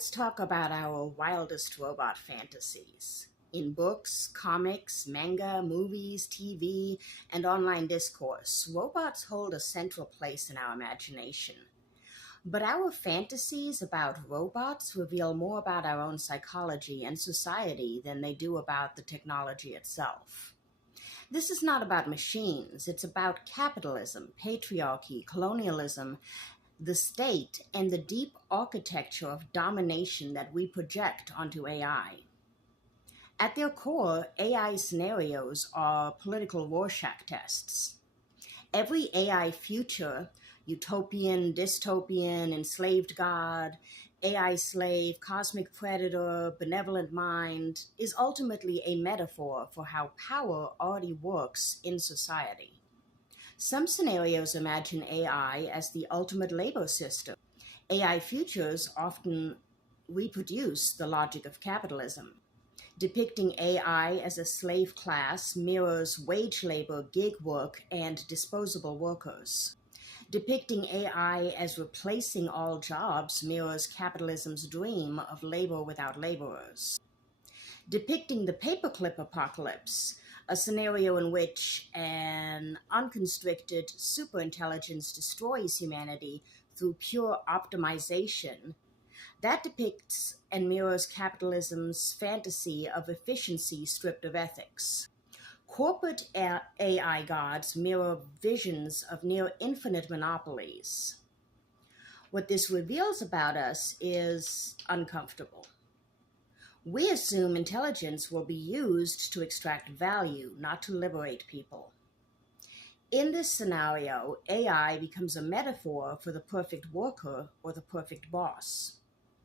Let's talk about our wildest robot fantasies. In books, comics, manga, movies, TV, and online discourse, robots hold a central place in our imagination. But our fantasies about robots reveal more about our own psychology and society than they do about the technology itself. This is not about machines, it's about capitalism, patriarchy, colonialism, the state, and the deep architecture of domination that we project onto AI. At their core, AI scenarios are political Rorschach tests. Every AI future, utopian, dystopian, enslaved god, AI slave, cosmic predator, benevolent mind, is ultimately a metaphor for how power already works in society. Some scenarios imagine AI as the ultimate labor system. AI futures often reproduce the logic of capitalism. Depicting AI as a slave class mirrors wage labor, gig work, and disposable workers. Depicting AI as replacing all jobs mirrors capitalism's dream of labor without laborers. Depicting the paperclip apocalypse, a scenario in which an unconstricted superintelligence destroys humanity through pure optimization, that depicts and mirrors capitalism's fantasy of efficiency stripped of ethics. Corporate AI gods mirror visions of near infinite monopolies. What this reveals about us is uncomfortable. We assume intelligence will be used to extract value, not to liberate people. In this scenario, AI becomes a metaphor for the perfect worker or the perfect boss,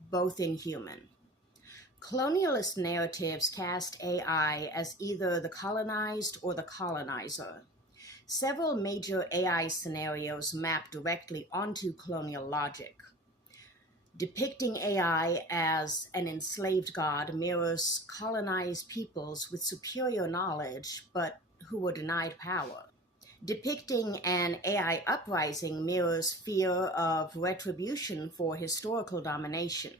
both inhuman. Colonialist narratives cast AI as either the colonized or the colonizer. Several major AI scenarios map directly onto colonial logic. Depicting AI as an enslaved god mirrors colonized peoples with superior knowledge but who were denied power. Depicting an AI uprising mirrors fear of retribution for historical domination.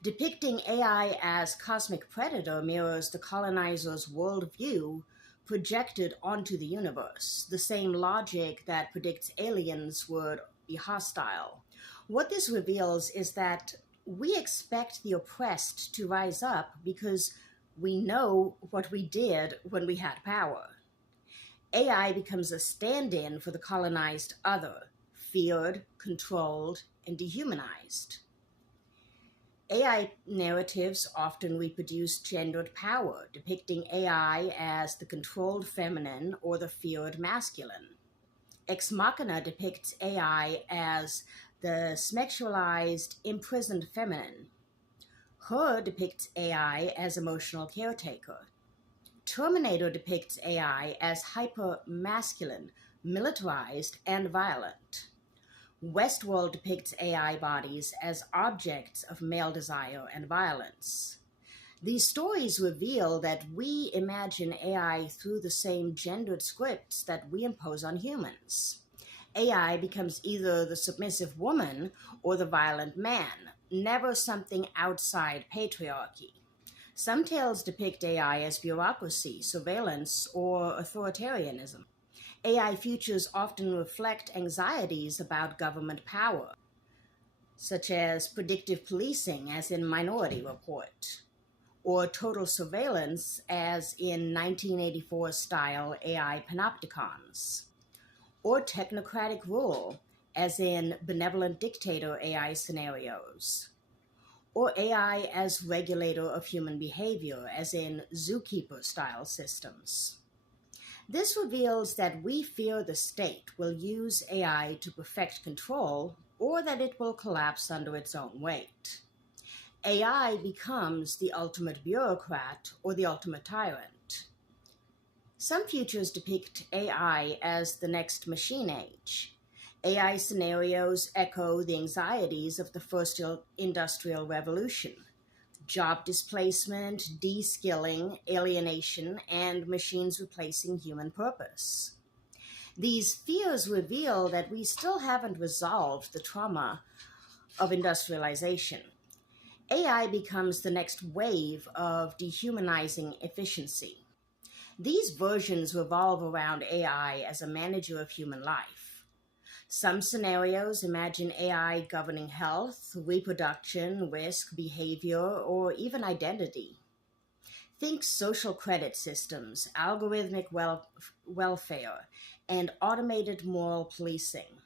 Depicting AI as cosmic predator mirrors the colonizer's worldview projected onto the universe, the same logic that predicts aliens would be hostile. What this reveals is that we expect the oppressed to rise up because we know what we did when we had power. AI becomes a stand-in for the colonized other, feared, controlled, and dehumanized. AI narratives often reproduce gendered power, depicting AI as the controlled feminine or the feared masculine. Ex Machina depicts AI as the sexualized, imprisoned feminine. Her depicts AI as emotional caretaker. Terminator depicts AI as hyper-masculine, militarized, and violent. Westworld depicts AI bodies as objects of male desire and violence. These stories reveal that we imagine AI through the same gendered scripts that we impose on humans. AI becomes either the submissive woman or the violent man, never something outside patriarchy. Some tales depict AI as bureaucracy, surveillance, or authoritarianism. AI futures often reflect anxieties about government power, such as predictive policing, as in Minority Report, or total surveillance, as in 1984-style AI panopticons, or technocratic rule, as in benevolent dictator AI scenarios, or AI as regulator of human behavior, as in zookeeper-style systems. This reveals that we fear the state will use AI to perfect control, or that it will collapse under its own weight. AI becomes the ultimate bureaucrat or the ultimate tyrant. Some futures depict AI as the next machine age. AI scenarios echo the anxieties of the first industrial revolution: job displacement, de-skilling, alienation, and machines replacing human purpose. These fears reveal that we still haven't resolved the trauma of industrialization. AI becomes the next wave of dehumanizing efficiency. These versions revolve around AI as a manager of human life. Some scenarios imagine AI governing health, reproduction, risk, behavior, or even identity. Think social credit systems, algorithmic welfare, and automated moral policing.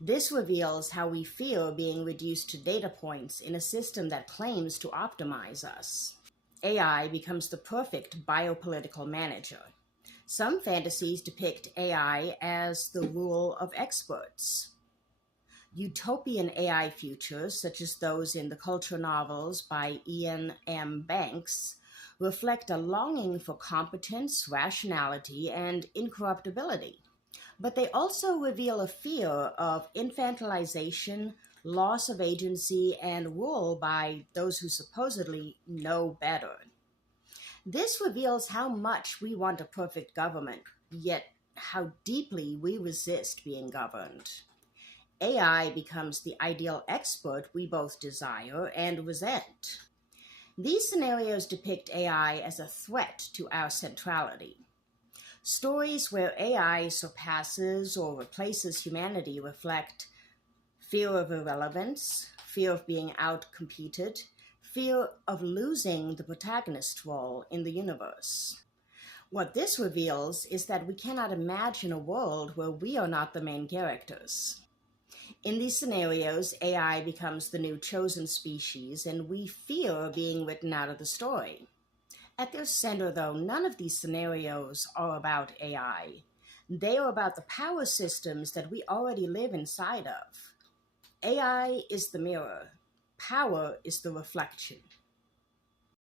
This reveals how we fear being reduced to data points in a system that claims to optimize us. AI becomes the perfect biopolitical manager. Some fantasies depict AI as the rule of experts. Utopian AI futures, such as those in the culture novels by Ian M. Banks, reflect a longing for competence, rationality, and incorruptibility. But they also reveal a fear of infantilization, loss of agency, and rule by those who supposedly know better. This reveals how much we want a perfect government, yet how deeply we resist being governed. AI becomes the ideal expert we both desire and resent. These scenarios depict AI as a threat to our centrality. Stories where AI surpasses or replaces humanity reflect fear of irrelevance, fear of being outcompeted, fear of losing the protagonist role in the universe. What this reveals is that we cannot imagine a world where we are not the main characters. In these scenarios, AI becomes the new chosen species, and we fear being written out of the story. At their center, though, none of these scenarios are about AI. They are about the power systems that we already live inside of. AI is the mirror. Power is the reflection.